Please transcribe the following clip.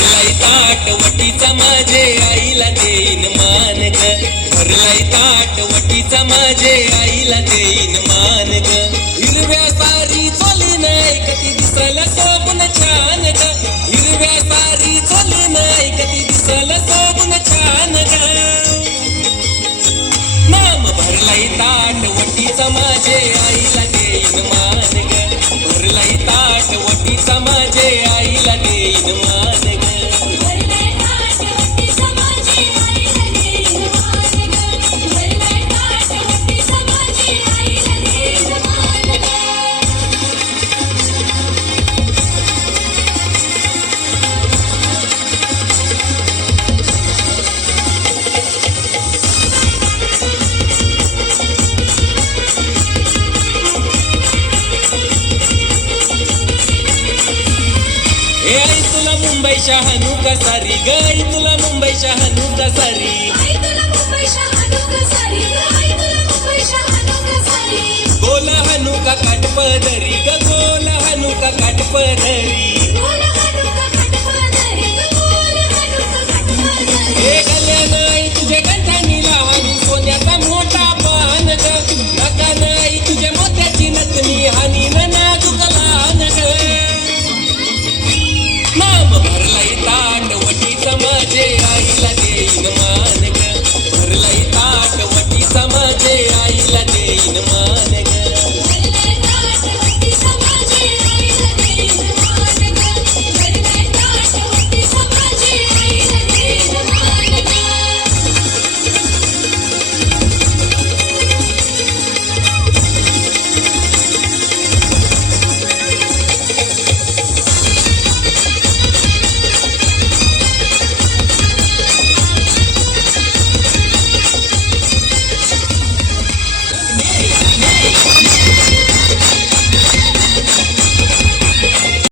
भरलाई ताट वटीचा माझे आईला देईन मान ग भरलाई ताट वटीचा माझे आईला देईन मान ग हिरव्या सारी चोली नाही कधी दिसायला सोबून छान ग हिरव्या सारी चोली नाही कधी दिसायला सोबून छान ग नाम भरलाई ताट वटीचा माझे आईला देईन मान ग भरलाई ताट वटीचा माझे आईला देईन मान ग आई तुला मुंबई शहानू का सारी ग आई तुला मुंबई शहानू का सारी गोल हानू का काटपदरी ग गोल हानू का काटपदरी हे गल्यानं आई तुझे गंठानी लहानी सोन्याचा मोठा पान ग नकानं आई तुझे मोत्याची नथनी हानी नाजूक लहान ग नाम भरलाई ताट वटीचा माझे आईला देईन मान ग भरलाई ताट वटीचा माझे आईला देईन मान